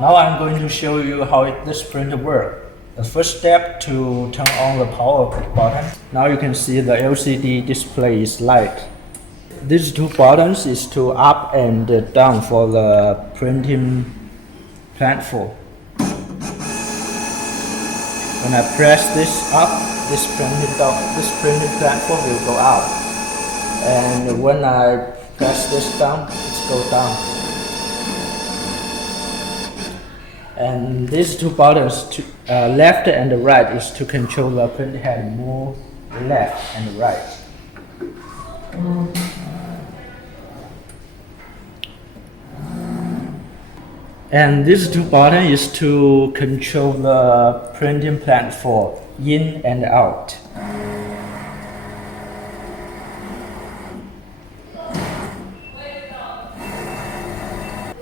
Now I'm going to show you how this printer works. The first step to turn on the power button. Now you can see the LCD display is light. These two buttons is to up and down for the printing platform. When I press this up, this printing platform will go up. And when I press this down, it goes down. And these two buttons, left and right, is to control the print head move left and right. And these two buttons is to control the printing platform in and out.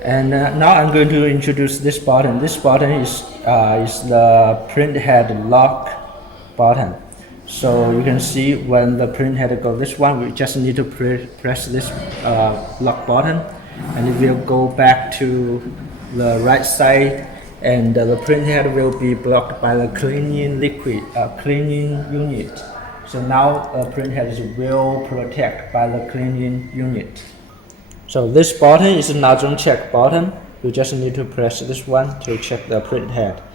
And now I'm going to introduce this button. This button is the print head lock button. So you can see when the print head goes this one, we just need to press this lock button, and it will go back to the right side, and the print head will be blocked by the cleaning unit. So now the print head is well protected by the cleaning unit. So this button is a nozzle check button. You just need to press this one to check the print head.